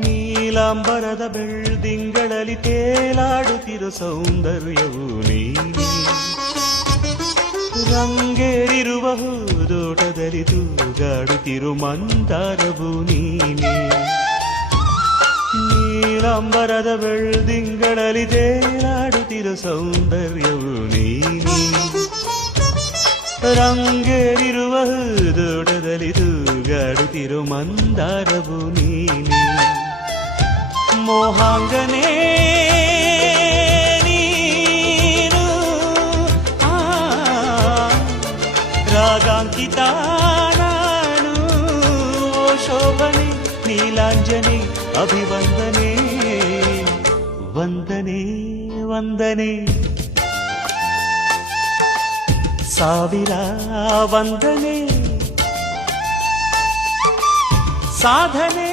ನೀಲಾಂಬರದ ಬೆಳ್ದಿಂಗಳಲ್ಲಿ ತೇಲಾಡುತ್ತಿರೋ ಸೌಂದರ್ಯವು ನೀನೇ. ರಂಗೇರಿರುವ ಹೂದೋಟದಲ್ಲಿ ತೂಗಾಡುತ್ತಿರೋ ಮಂದಾರವು ನೀನೇ. ನೀಲಾಂಬರದ ಬೆಳ್ದಿಂಗಳಲ್ಲಿ ತೇಲಾಡುತ್ತಿರೋ ಸೌಂದರ್ಯವು ನೀನೇ. ರಂಗೇರಿರುವ ಹೂದೋಟದಲ್ಲಿ ತೂಗಾಡುತ್ತಿರೋ ಮಂದಾರವು ನೀನೇ. ಮೋಹಾಂಗನೇ ನೀನು, ರಾಗಾಂಕಿತ ನಾನು. ಓ ಶೋಭನೆ ನೀಲಾಂಜನೆ ಅಭಿವಂದನೆ ವಂದನೆ ವಂದನೆ. ಸಾವಿರ ವಂದನೆ ಸಾಧನೆ